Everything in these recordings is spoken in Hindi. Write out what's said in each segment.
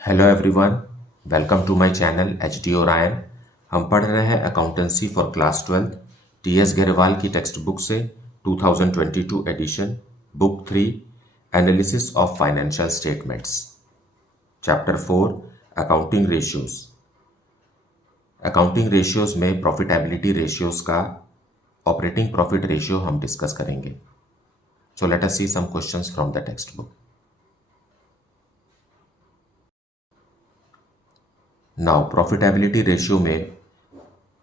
Hello everyone, welcome to my channel H D Orion. हम पढ़ रहे हैं accountancy for class 12 T S Grewal की टेक्स्ट बुक से 2022 edition, book 3, analysis of financial statements, chapter 4, accounting ratios. Accounting ratios में प्रॉफिटेबिलिटी रेशियोज का ऑपरेटिंग प्रॉफिट रेशियो हम डिस्कस करेंगे। So let us see some questions from the textbook. Now profitability ratio में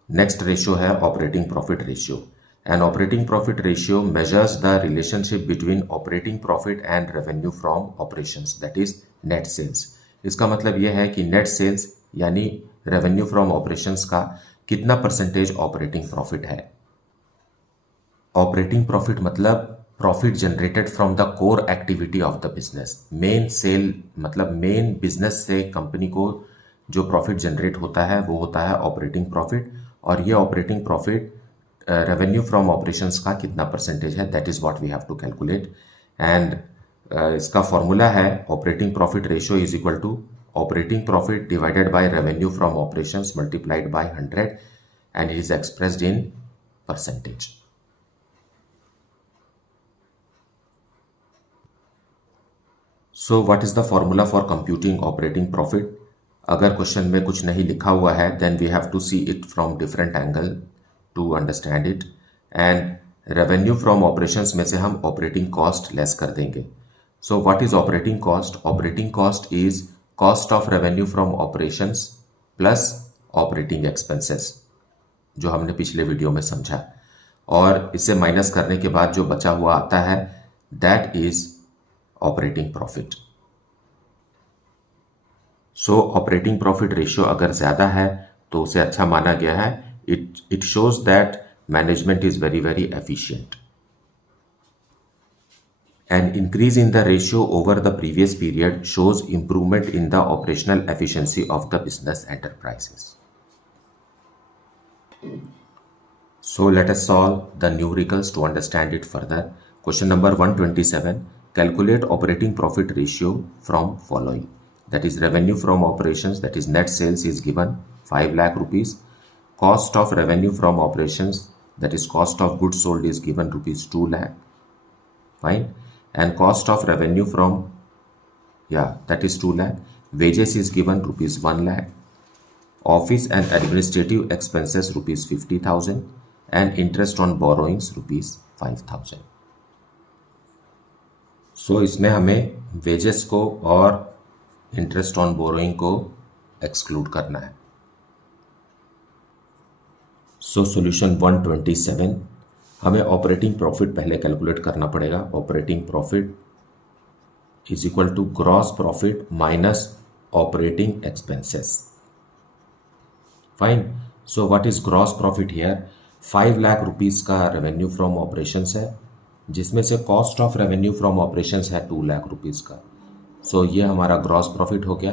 नेक्स्ट रेशियो है operating profit ratio. An operating profit ratio measures the relationship between operating profit and revenue from operations, that is net sales. इसका मतलब यह है कि नेट सेल्स यानी रेवेन्यू फ्रॉम ऑपरेशंस का कितना परसेंटेज ऑपरेटिंग प्रॉफिट है। ऑपरेटिंग प्रॉफिट मतलब profit generated from the core activity of the business. Main sale मतलब मेन बिजनेस से कंपनी को जो प्रॉफिट जनरेट होता है वो होता है ऑपरेटिंग प्रॉफिट, और ये operating profit revenue from operations का कितना परसेंटेज है, that is what we have to calculate. And इसका फॉर्मूला है operating profit ratio is equal to operating profit divided by revenue from operations multiplied by 100 and it is expressed in percentage. So what is the formula for computing operating profit? अगर क्वेश्चन में कुछ नहीं लिखा हुआ है then we have to see it from different angle to understand it. And revenue from operations में से हम ऑपरेटिंग कॉस्ट लेस कर देंगे। So what is operating cost? Operating cost is cost of revenue from operations plus operating expenses, जो हमने पिछले वीडियो में समझा, और इसे माइनस करने के बाद जो बचा हुआ आता है that is operating profit. So operating profit ratio अगर ज़्यादा है तो उसे अच्छा माना गया है। It shows that management is very very efficient. An increase in the ratio over the previous period shows improvement in the operational efficiency of the business enterprises. So let us solve the numericals to understand it further. Question number 127. Calculate operating profit ratio from following. That is revenue from operations, that is net sales is given 5 lakh rupees. Cost of revenue from operations, that is cost of goods sold is given rupees 2 lakh. Fine. And cost of revenue from, that is 2 lakh. Wages is given rupees 1 lakh. Office and administrative expenses rupees 50,000. And interest on borrowings rupees 5,000. सो इसमें हमें वेजेस को और इंटरेस्ट ऑन बोरोइंग को एक्सक्लूड करना है। सो सॉल्यूशन 127, हमें ऑपरेटिंग प्रॉफिट पहले कैलकुलेट करना पड़ेगा। Operating profit is equal to gross profit minus operating expenses. Fine. So what is gross profit here? 5 lakh rupees का रेवेन्यू फ्रॉम ऑपरेशंस है, जिसमें से cost of revenue from operations है 2 लाख रुपीस का। सो ये हमारा ग्रॉस प्रॉफिट हो गया।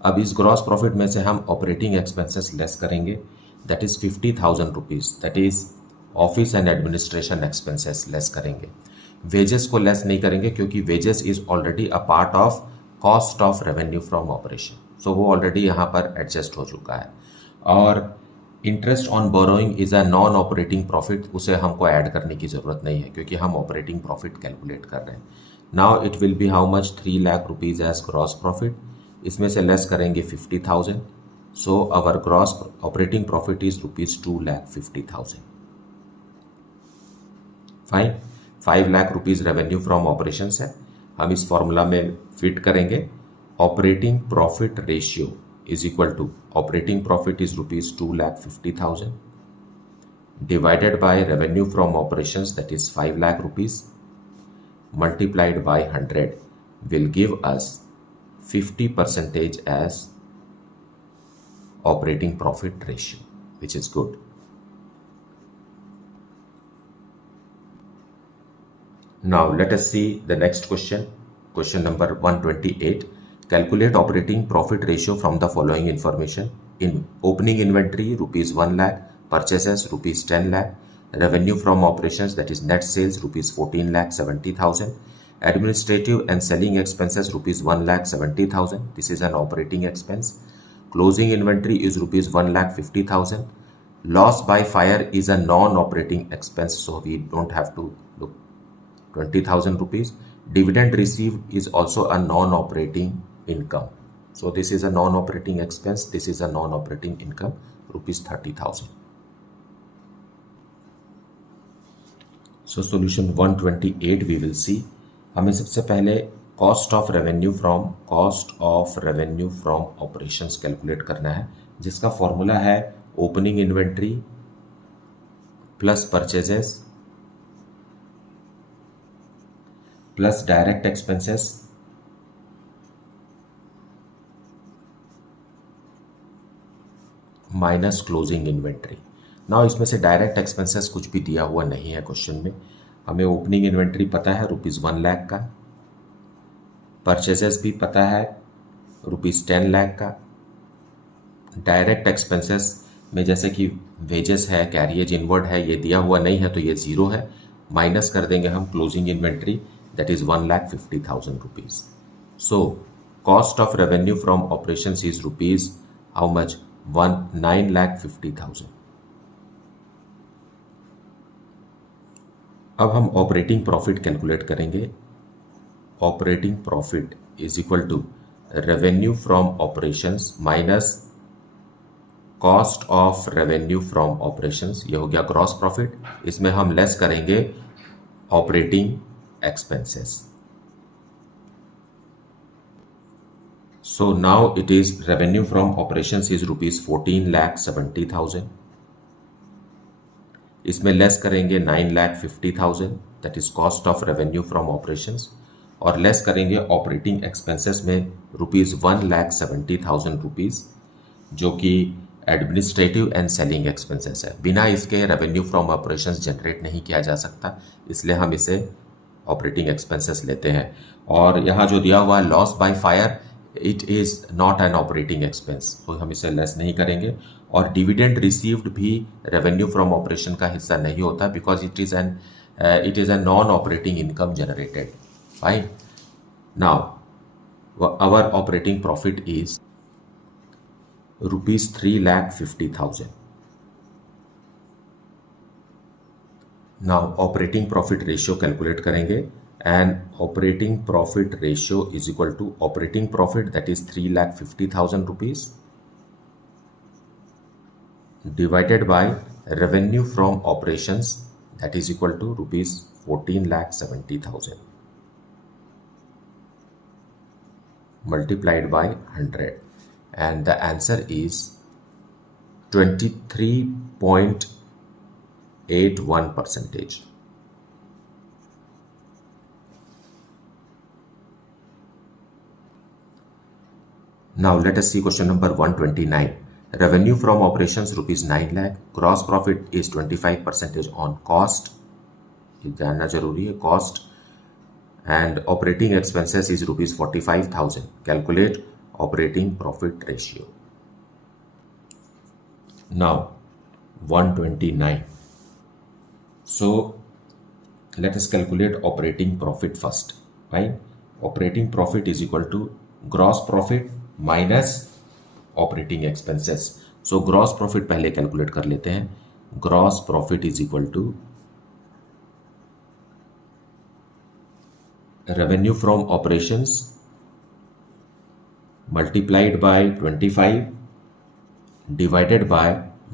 अब इस ग्रॉस प्रॉफिट में से हम ऑपरेटिंग एक्सपेंसेस लेस करेंगे, that is 50,000 rupees, that is office and administration expenses less करेंगे। वेजेस को लेस नहीं करेंगे क्योंकि wages is already a part of cost of revenue from operation, so वो ऑलरेडी यहाँ पर एडजस्ट हो चुका है। और interest on borrowing is a non operating profit, उसे हमको ऐड करने की ज़रूरत नहीं है क्योंकि हम ऑपरेटिंग प्रॉफिट कैलकुलेट कर रहे हैं। Now it will be how much? 3 lakh rupees as gross profit. इसमें से लेस करेंगे 50,000, so our gross operating profit is rupees 2,50,000। Fine. 5 lakh rupees revenue from operations है, हम इस फॉर्मूला में फिट करेंगे। Operating profit ratio is equal to operating profit is rupees 2,50,000 divided by revenue from operations, that is 5 lakh rupees, multiplied by 100 will give us 50% as operating profit ratio, which is good. Now let us see the next question. Question number 128. Calculate operating profit ratio from the following information. In opening inventory rupees 1 lakh, purchases rupees 10 lakh, revenue from operations, that is net sales rupees 14,70,000, Administrative and selling expenses rupees 1,70,000. This is an operating expense. Closing inventory is rupees 1,50,000. Loss by fire is a non-operating expense, so we don't have to look. 20,000 rupees. Dividend received is also a non-operating income. So this is a non-operating expense. This is a non-operating income, rupees 30,000. So solution 128 we will see. हमें सबसे पहले cost of revenue from operations calculate करना है, जिसका फॉर्मूला है opening inventory plus purchases plus direct expenses minus closing inventory. Now इसमें से डायरेक्ट एक्सपेंसेस कुछ भी दिया हुआ नहीं है क्वेश्चन में। हमें ओपनिंग इन्वेंट्री पता है रुपीज़ 1 लाख का, परचेजेस भी पता है रुपीज़ 10 लाख का, डायरेक्ट एक्सपेंसेस में जैसे कि वेजेस है, कैरियज इनवर्ड है, ये दिया हुआ नहीं है तो ये ज़ीरो है। माइनस कर देंगे हम closing inventory, that is 1,50,000 rupees. So cost of revenue from operations is rupees how much 9,50,000। अब हम ऑपरेटिंग प्रॉफिट कैलकुलेट करेंगे। Operating profit is equal to revenue from operations minus cost of revenue from operations, ये हो गया ग्रॉस प्रॉफिट। इसमें हम लेस करेंगे operating expenses. So now it is revenue from operations is rupees 14,70,000। इसमें लेस करेंगे 9,50,000, that is cost of revenue from operations, और लेस करेंगे ऑपरेटिंग एक्सपेंसेस में रुपीज़ 1,70,000 रुपीज़, जो कि एडमिनिस्ट्रेटिव एंड सेलिंग एक्सपेंसेस है। बिना इसके रेवेन्यू फ्रॉम ऑपरेशंस जनरेट नहीं किया जा सकता, इसलिए हम इसे ऑपरेटिंग एक्सपेंसेस लेते हैं। और यहाँ जो दिया हुआ है loss by fire, it is not an operating expense, तो हम इसे लेस नहीं करेंगे। और डिविडेंड रिसीव्ड भी रेवेन्यू फ्रॉम ऑपरेशन का हिस्सा नहीं होता, because it is an non operating income generated. Fine. Now our operating profit is rupees 3,50,000। Now operating profit ratio calculate करेंगे, and operating profit ratio is equal to operating profit that is 3,50,000 rupees divided by revenue from operations that is equal to rupees 14,70,000 multiplied by 100, and the answer is 23.81%. Now let us see question number 129. Revenue from operations rupees 9 lakh, gross profit is 25% on cost, ये जानना जरूरी है, cost, and operating expenses is rupees 45,000. Calculate operating profit ratio. Now 129. So let us calculate operating profit first. Right? Operating profit is equal to gross profit minus operating expenses. So gross profit पहले कैलकुलेट कर लेते हैं। Gross profit is equal to revenue from operations multiplied by 25 divided by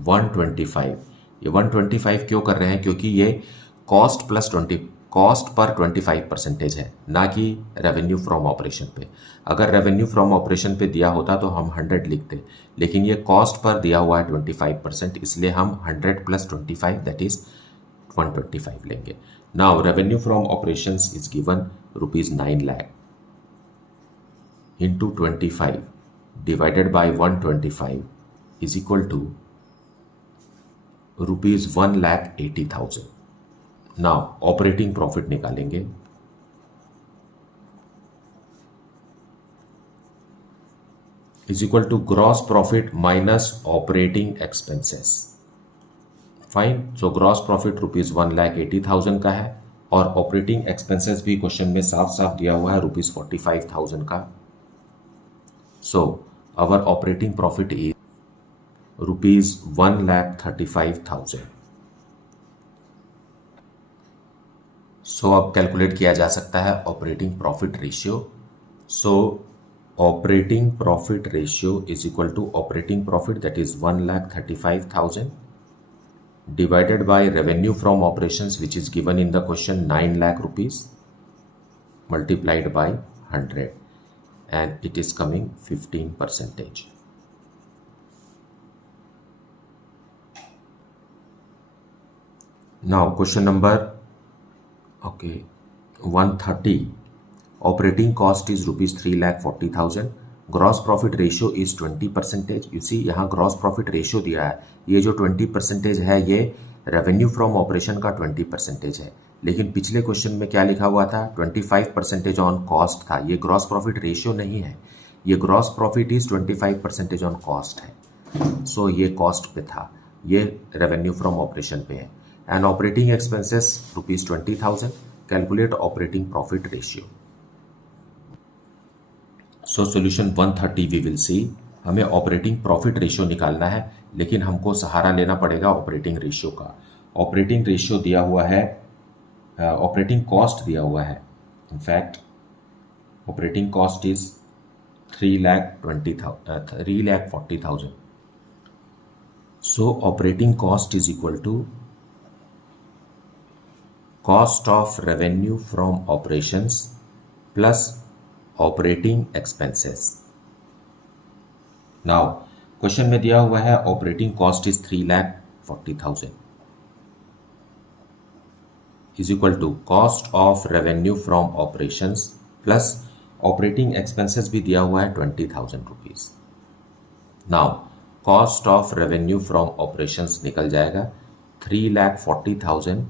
125। ये 125 क्यों कर रहे हैं? क्योंकि ये कॉस्ट प्लस 20 कॉस्ट पर 25% है, ना कि रेवेन्यू फ्रॉम ऑपरेशन पे। अगर रेवेन्यू फ्रॉम ऑपरेशन पे दिया होता तो हम 100 लिखते, लेकिन ये कॉस्ट पर दिया हुआ है 25%, इसलिए हम 100 प्लस 25 दैट इज 125 लेंगे। Now revenue from operations is given rupees 9 lakh into 25 divided by 125 is equal to rupees 1,80,000। Now operating profit निकालेंगे। Is equal to gross profit minus operating expenses. Fine. So gross profit rupees 1,80,000 का है, और ऑपरेटिंग एक्सपेंसेस भी क्वेश्चन में साफ साफ दिया हुआ है ₹45,000 का। So our operating profit is ₹1,35,000। So अब कैलकुलेट किया जा सकता है operating profit ratio. So operating profit ratio is equal to operating profit that is 1,35,000 divided by revenue from operations which is given in the question 9 lakh rupees multiplied by 100 and it is coming 15%. Now question number 130. Operating cost is ₹3,40,000. Gross profit ratio is 20%। You see यहाँ ग्रॉस प्रॉफिट रेशियो दिया है, ये जो 20% है ये रेवेन्यू फ्रॉम ऑपरेशन का 20% है, लेकिन पिछले क्वेश्चन में क्या लिखा हुआ था 25% ऑन कॉस्ट था। ये ग्रॉस प्रॉफिट रेशियो नहीं है, ये gross profit is 25% on cost है। सो ये कॉस्ट पे था, ये रेवेन्यू फ्रॉम ऑपरेशन पे है। And operating expenses ₹20,000। Calculate operating profit ratio. So solution 130 we will see. हमें ऑपरेटिंग प्रॉफिट रेशियो निकालना है, लेकिन हमको सहारा लेना पड़ेगा ऑपरेटिंग रेशियो का। ऑपरेटिंग रेशियो दिया हुआ है, ऑपरेटिंग कॉस्ट दिया हुआ है। In fact operating cost is 3,40,000। So operating cost is equal to cost of revenue from operations plus operating expenses. Now question में दिया हुआ है operating cost is 3,40,000 is equal to cost of revenue from operations plus operating expenses भी दिया हुआ है ₹20,000। Now cost of revenue from operations निकल जाएगा 3,40,000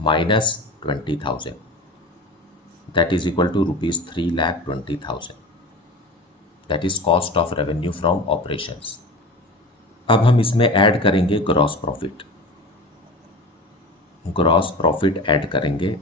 minus 20,000, that is equal to ₹3,20,000. That is cost of revenue from operations. अब हम इसमें ऐड करेंगे gross profit. Gross profit add करेंगे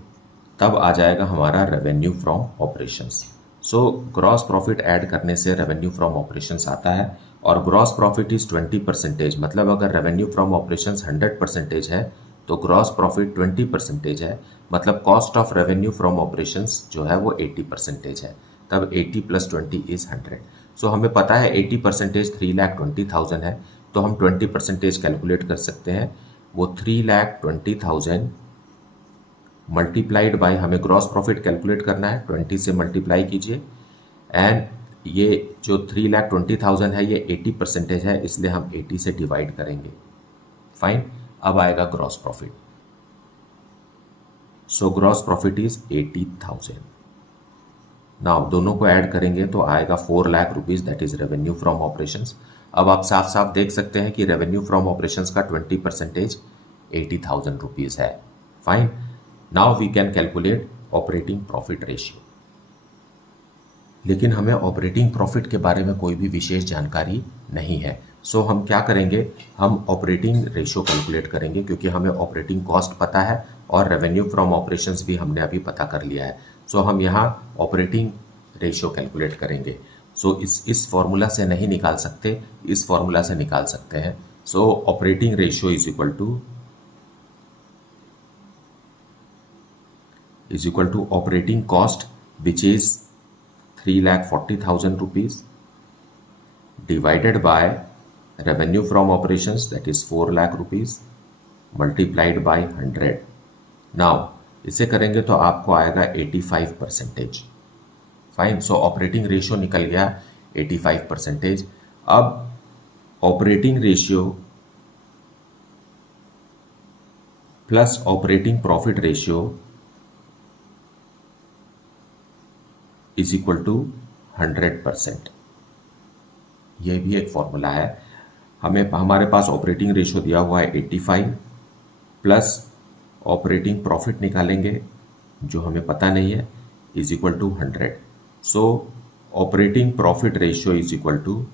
तब आ जाएगा हमारा revenue from operations. So gross profit add करने से रेवेन्यू फ्रॉम ऑपरेशंस आता है, और ग्रॉस प्रॉफिट इज 20%। मतलब अगर रेवेन्यू फ्रॉम ऑपरेशंस 100% है तो ग्रॉस प्रॉफिट 20% है, मतलब cost of revenue from operations जो है वो 80% है। तब 80 + 20 इज 100। सो हमें पता है 80% 3,20,000 है, तो हम 20% कैलकुलेट कर सकते हैं। वो 3,20,000 मल्टीप्लाइड बाय, हमें ग्रॉस प्रॉफिट कैलकुलेट करना है, 20 से मल्टीप्लाई कीजिए। एंड ये जो 3,20,000 है ये 80% है, इसलिए हम 80 से डिवाइड करेंगे। फाइन, अब आएगा gross profit. So gross profit is 80,000। Now दोनों को ऐड करेंगे तो आएगा 4 lakh rupees, that is revenue from operations. अब आप साफ साफ देख सकते हैं कि रेवेन्यू फ्रॉम ऑपरेशंस का 20% 80,000 रुपीज है। Fine, now we can calculate operating profit ratio. लेकिन हमें ऑपरेटिंग प्रॉफिट के बारे में कोई भी विशेष जानकारी नहीं है। सो हम क्या करेंगे, हम ऑपरेटिंग रेशियो कैलकुलेट करेंगे, क्योंकि हमें ऑपरेटिंग कॉस्ट पता है और रेवेन्यू फ्रॉम ऑपरेशंस भी हमने अभी पता कर लिया है। सो हम यहाँ ऑपरेटिंग रेशियो कैलकुलेट करेंगे। सो इस फॉर्मूला से नहीं निकाल सकते, इस फॉर्मूला से निकाल सकते हैं। So operating ratio is equal to operating cost which is 3,40,000 rupees divided by revenue from operations that is 4 lakh rupees multiplied by 100। Now इसे करेंगे तो आपको आएगा 85%। फाइन, सो ऑपरेटिंग रेशियो निकल गया 85%। अब operating ratio plus operating profit ratio is equal to 100%। यह भी एक फॉर्मूला है। हमारे पास ऑपरेटिंग रेशियो दिया हुआ है 85 प्लस ऑपरेटिंग प्रॉफिट निकालेंगे जो हमें पता नहीं है, is equal to 100। So operating profit ratio is equal to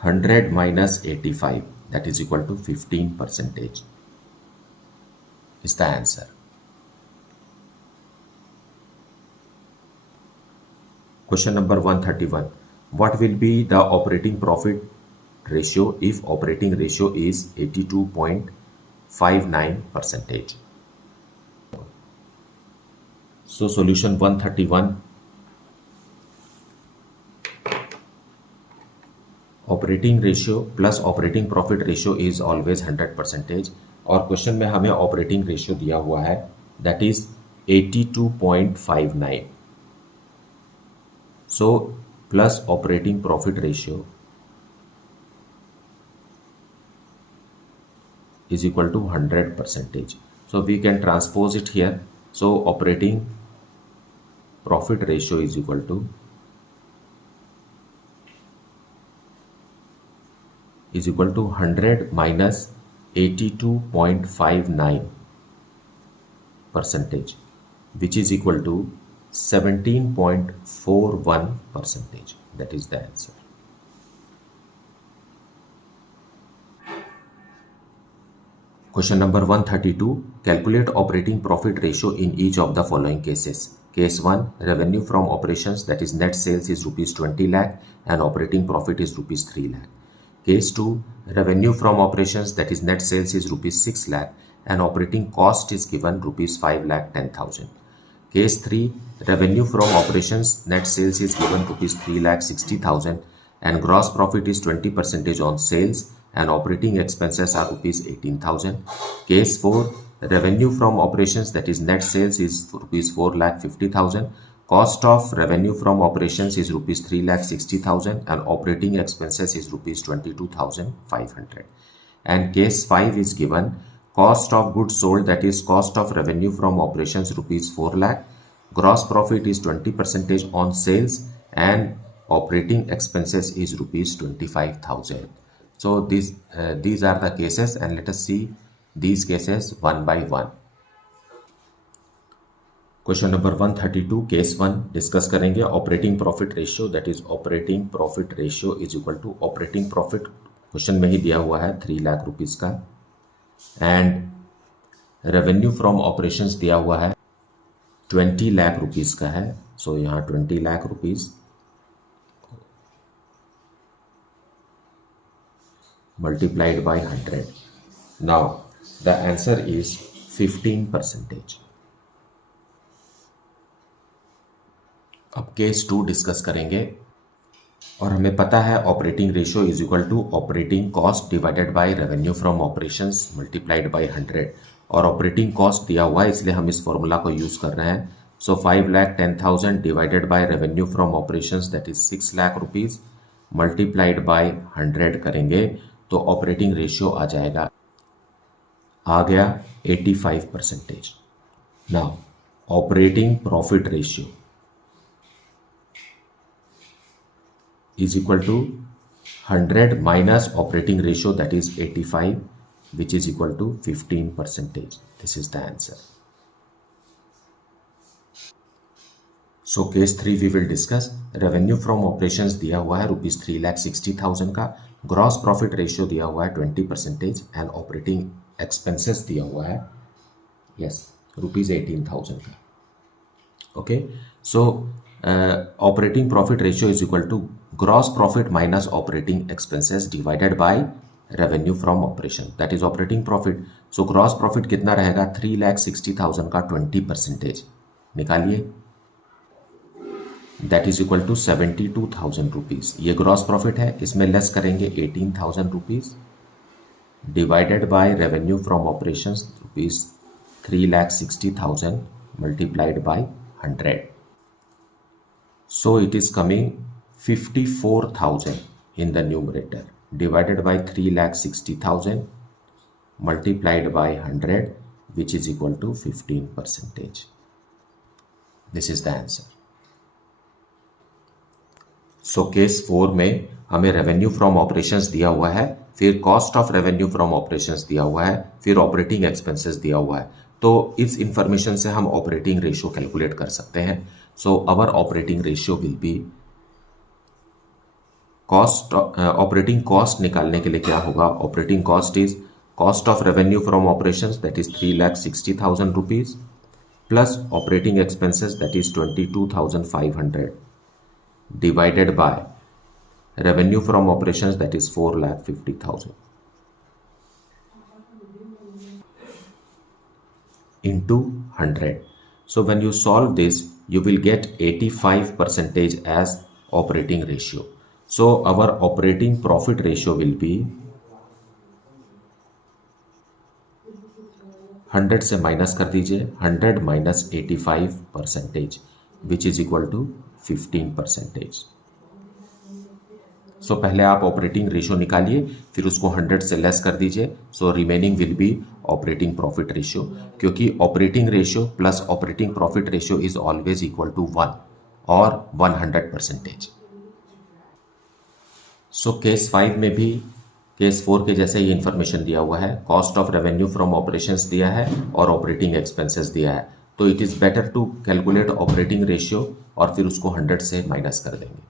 100 minus 85, that is equal to 15%। is the answer. Question number 131. What will be the operating profit ratio if operating ratio is 82.59%? So solution 131. Operating ratio plus operating profit ratio is always 100%, और क्वेश्चन में हमें ऑपरेटिंग रेशियो दिया हुआ है that is 82.59. So plus operating profit ratio is equal to 100%. So we can transpose it here. So operating profit ratio is equal to 100 minus 82.59%, which is equal to 17.41%. That is the answer. Question number 132. Calculate operating profit ratio in each of the following cases. Case 1, revenue from operations, that is net sales, is rupees 20 lakh and operating profit is rupees 3 lakh. Case 2, revenue from operations, that is net sales, is rupees 6 lakh and operating cost is given rupees 5 lakh 10,000. Case 3, revenue from operations, net sales is given rupees 3 lakh 60,000 and gross profit is 20% on sales and operating expenses are rupees 18,000. Case 4, revenue from operations, that is net sales, is rupees 4 lakh 50,000. Cost of revenue from operations is rupees 3 lakh 60,000 and operating expenses is rupees 22,500. And case 5 is given cost of goods sold, that is cost of revenue from operations, rupees 4 lakh. Gross profit is 20% on sales and operating expenses is rupees 25,000. So these are the cases, and let us see these cases one by one. Question number 132, case 1 discuss करेंगे. Operating profit ratio, that is operating profit ratio is equal to operating profit question में ही दिया हुआ है 3 लाख रुपीस का, एंड रेवेन्यू फ्रॉम ऑपरेशंस दिया हुआ है 20 लाख रुपीस का है. सो यहाँ 20 lakh rupees multiplied by 100. Now the answer is 15%. अब केस 2 डिस्कस करेंगे, और हमें पता है operating ratio is equal to operating cost divided by revenue from operations multiplied by 100, और ऑपरेटिंग कॉस्ट दिया हुआ है इसलिए हम इस फॉर्मूला को यूज कर रहे हैं. सो 5,10,000 divided by revenue from operations, that is 6 lakh rupees multiplied by 100 करेंगे तो ऑपरेटिंग रेशियो आ जाएगा, आ गया 85%. Now operating profit ratio is equal to 100 minus operating ratio, that is 85, which is equal to 15%. This is the answer. So case 3 we will discuss. Revenue from operations दिया हुआ है रुपीज 3,60,000 का, ग्रॉस प्रॉफिट रेशियो दिया हुआ है 20% एंड ऑपरेटिंग एक्सपेंसेस दिया हुआ है रुपीज 18,000 का. Okay, so operating profit ratio is equal to gross profit minus operating expenses divided by revenue from operation, that is operating profit. So gross profit कितना रहेगा 3,60,000 का 20% निकालिए, that is equal to 72,000 rupees. ये ग्रॉस प्रॉफिट है, इसमें लेस करेंगे 18,000 rupees divided by revenue from operation rupees 3,60,000 multiplied by 100. So it is coming 54,000 in the numerator divided by 3,60,000 multiplied by 100, which is equal to 15%. This is the answer. So case 4 में हमें रेवेन्यू फ्रॉम ऑपरेशंस दिया हुआ है, फिर cost of revenue from operations दिया हुआ है, फिर ऑपरेटिंग एक्सपेंसेस दिया हुआ है. तो इस इंफॉर्मेशन से हम ऑपरेटिंग रेशियो कैलकुलेट कर सकते हैं. So our operating ratio will be cost. Operating cost निकालने के लिए क्या होगा, operating cost is cost of revenue from operations, that is 3,60,000 rupees, plus operating expenses, that is 22,500, divided by revenue from operations, that is 4,50,000, into 100. So when you solve this, you will get 85% as operating ratio. So our operating profit ratio will be 100 से माइनस कर दीजिए, 100 minus 85%, which is equal to 15%. So पहले आप ऑपरेटिंग रेशियो निकालिए, फिर उसको 100 से लेस कर दीजिए. So remaining will be operating profit ratio, क्योंकि operating ratio plus operating profit ratio is always equal to 1 और 100%. सो केस 5 में भी केस 4 के जैसे ये इन्फॉर्मेशन दिया हुआ है. Cost of revenue from operations दिया है और ऑपरेटिंग एक्सपेंसेस दिया है. तो it is better to calculate operating ratio और फिर उसको 100 से माइनस कर देंगे.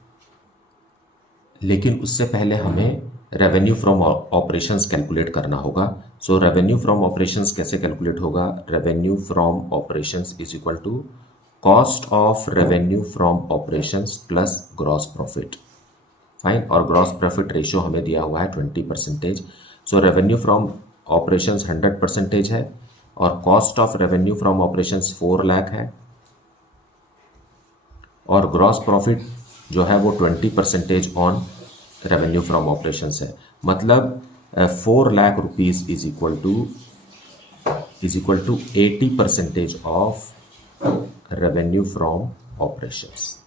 लेकिन उससे पहले हमें रेवेन्यू फ्रॉम ऑपरेशंस कैलकुलेट करना होगा. सो रेवेन्यू फ्रॉम ऑपरेशंस कैसे कैलकुलेट होगा? Revenue from operations is equal to cost of revenue from operations plus gross profit. Fine. और ग्रॉस प्रॉफिट रेशियो हमें दिया हुआ है 20%. सो रेवेन्यू फ्रॉम ऑपरेशंस 100% है और cost of revenue from operations 4 lakh है और ग्रॉस प्रॉफिट जो है वो 20% ऑन रेवेन्यू फ्रॉम ऑपरेशंस है. मतलब 4 lakh rupees is equal to 80% of revenue from operations.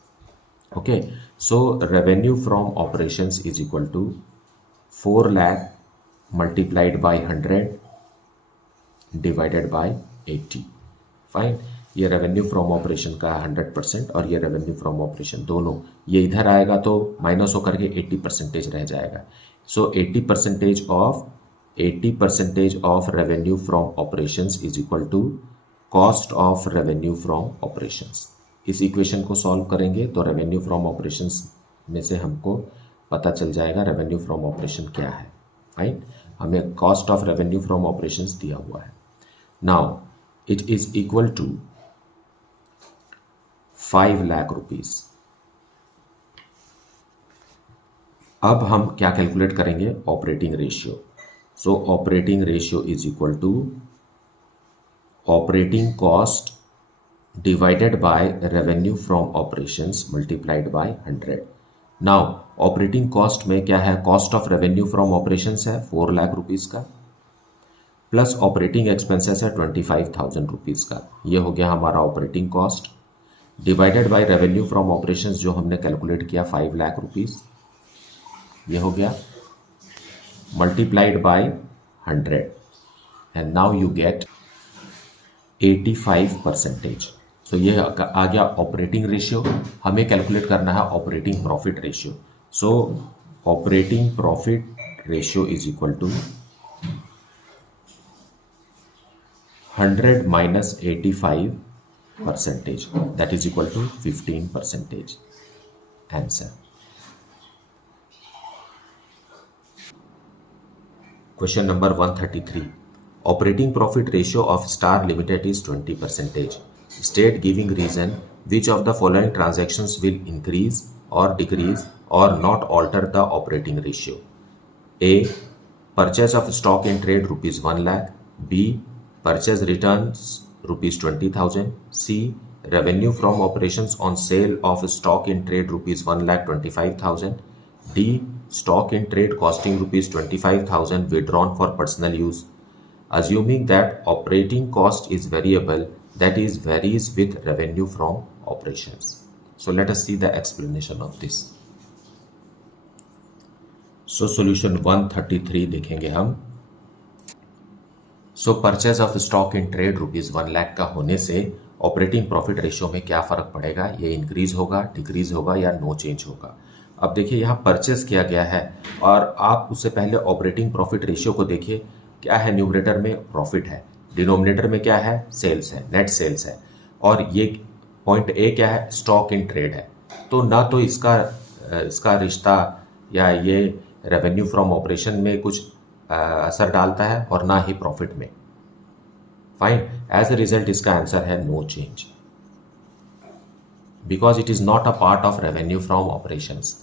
Okay. So revenue from operations is equal to 4 lakh multiplied by 100 divided by 80. Fine. ये रेवेन्यू फ्रॉम ऑपरेशन का 100% और ये रेवेन्यू फ्रॉम ऑपरेशन दोनों, ये इधर आएगा तो माइनस होकर के 80% रह जाएगा. सो 80% of revenue from operations is equal to cost of revenue from operations. इस इक्वेशन को सॉल्व करेंगे तो रेवेन्यू फ्रॉम ऑपरेशंस में से हमको पता चल जाएगा रेवेन्यू फ्रॉम ऑपरेशन क्या है. फाइन. हमें cost of revenue from operations दिया हुआ है. Now it is equal to 5 lakh rupees. अब हम क्या कैलकुलेट करेंगे? Operating ratio. So operating ratio is equal to operating cost divided by revenue from operations multiplied by 100. Now operating cost में क्या है? Cost of revenue from operations है 4 लाख रुपीज का, प्लस ऑपरेटिंग एक्सपेंसेस है 25,000 रुपीज का. ये हो गया हमारा operating cost, divided by revenue from operations जो हमने कैलकुलेट किया 5 लाख रुपीज, ये हो गया, multiplied by 100 and now you get 85%. So ये आ गया ऑपरेटिंग रेशियो. हमें कैलकुलेट करना है operating profit ratio. So operating profit ratio is equal to 100 minus 85%, that is equal to 15%. Answer. Question number 133. Operating profit ratio of Star Limited is 20%. State giving reason which of the following transactions will increase or decrease or not alter the operating ratio. A. Purchase of stock in trade rupees 1 lakh. B. Purchase returns rupees 20,000. C. Revenue from operations on sale of stock in trade rupees 1,25,000. D. Stock in trade costing rupees 25,000 withdrawn for personal use. Assuming that operating cost is variable, that is varies with revenue from operations. So let us see the explanation of this. So solution 133 देखेंगे हम. सो purchase of stock in trade rupees 1 lakh का होने से ऑपरेटिंग प्रॉफिट रेशियो में क्या फर्क पड़ेगा? ये इंक्रीज होगा, डिक्रीज होगा या नो चेंज होगा? अब देखिए यहाँ परचेज किया गया है और आप उससे पहले ऑपरेटिंग प्रॉफिट रेशियो को देखिए. क्या है? न्यूमरेटर में प्रॉफिट है, डिनोमिनेटर में क्या है? सेल्स है, नेट सेल्स है. और ये पॉइंट ए क्या है? स्टॉक इन ट्रेड है. तो ना तो इसका रिश्ता या ये रेवेन्यू फ्रॉम ऑपरेशन में कुछ असर डालता है और ना ही प्रॉफिट में। फाइन, एज अ रिजल्ट इसका आंसर है no change, because it is not a part of revenue from operations.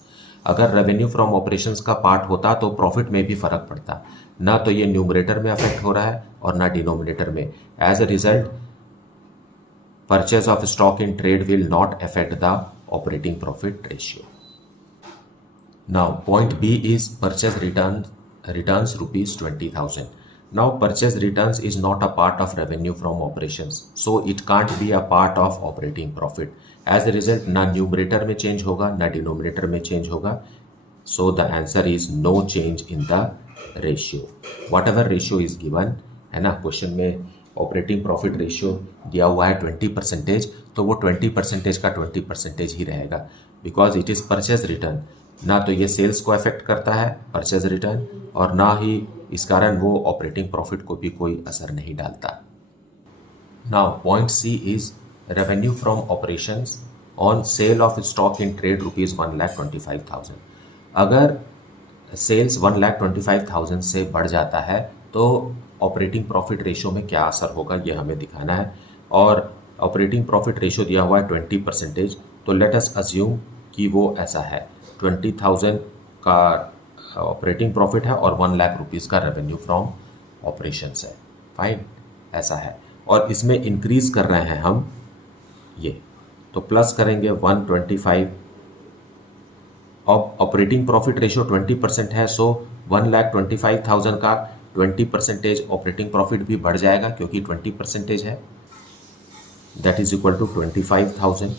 अगर रेवेन्यू फ्रॉम ऑपरेशंस का पार्ट होता तो प्रॉफिट में भी फर्क पड़ता, ना तो ये न्यूमरेटर में अफेक्ट हो रहा है और ना डिनोमिनेटर में। As a result purchase of stock in trade will not affect the operating profit ratio. Now point B is purchase returns rupees 20,000. Now purchase returns is not a part of revenue from operations, so it can't be a part of operating profit. As a result ना न्यूमरेटर में चेंज होगा ना डिनोमिनेटर में चेंज होगा, so the answer is no change in the ratio. Whatever ratio is given है ना, क्वेश्चन में ऑपरेटिंग प्रॉफिट रेशियो दिया हुआ है 20%, तो वो 20% का 20% ही रहेगा, because it is purchase return. ना तो ये सेल्स को अफेक्ट करता है परचेज रिटर्न, और ना ही इस कारण वो ऑपरेटिंग प्रॉफिट को भी कोई असर नहीं डालता। Now point C is revenue from operations on sale of stock in trade rupees 1,25,000। अगर सेल्स 1,25,000 से बढ़ जाता है तो ऑपरेटिंग प्रॉफिट रेशो में क्या असर होगा ये हमें दिखाना है। और ऑपरेटिंग प्रॉफिट रेशो दिया हुआ है 20%, तो लेट अस अज्यूम कि वो ऐसा है 20,000 का ऑपरेटिंग प्रॉफिट है और 1,00,000 रुपीज़ का रेवेन्यू फ्रॉम ऑपरेशंस है। फाइन, ऐसा है, और इसमें इंक्रीज कर रहे हैं हम ये, तो प्लस करेंगे 125। अब ऑपरेटिंग प्रॉफिट रेशो 20% है, सो 1,25,000 का 20% ऑपरेटिंग प्रॉफिट भी बढ़ जाएगा क्योंकि 20% है, दैट इज इक्वल टू 25,000।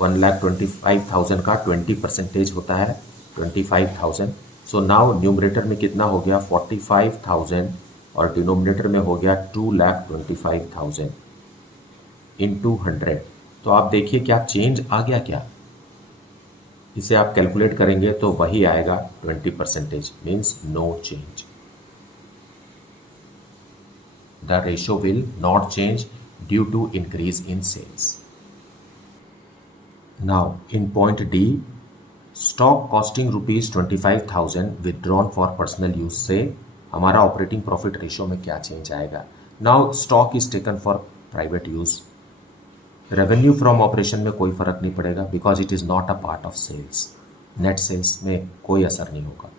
1,25,000 का 20% होता है 25,000। सो नाउ न्यूमरेटर में कितना हो गया 45,000 और डिनोमिनेटर में हो गया 2,25,000 इंटू 100। तो आप देखिए क्या चेंज आ गया क्या, इसे आप कैलकुलेट करेंगे तो वही आएगा 20%, means no change. The ratio will not change due to increase in sales. Now in point D, stock costing rupees 25,000 withdrawn for personal use से हमारा ऑपरेटिंग प्रॉफिट रेशियो में क्या चेंज आएगा। Now stock is taken for private use, revenue from operation में कोई फर्क नहीं पड़ेगा because it is not a part of sales, net sales में कोई असर नहीं होगा।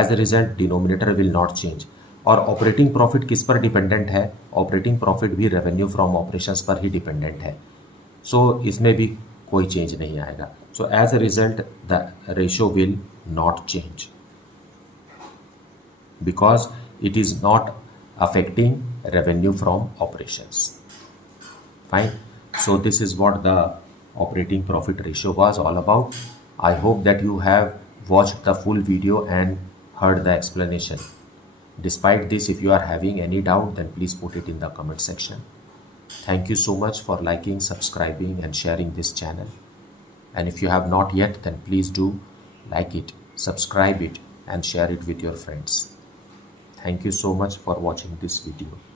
As a result denominator will not change. और ऑपरेटिंग प्रॉफिट किस पर डिपेंडेंट है, ऑपरेटिंग प्रॉफिट भी रेवेन्यू फ्रॉम ऑपरेशंस पर ही डिपेंडेंट है, सो इसमें भी कोई चेंज नहीं आएगा। So as a result the ratio will not change because it is not affecting revenue from operations. Fine, so this is what the operating profit ratio was all about. I hope that you have watched the full video and heard the explanation. Despite this, if you are having any doubt, then please put it in the comment section. Thank you so much for liking, subscribing and sharing this channel. And if you have not yet, then please do like it, subscribe it and share it with your friends. Thank you so much for watching this video.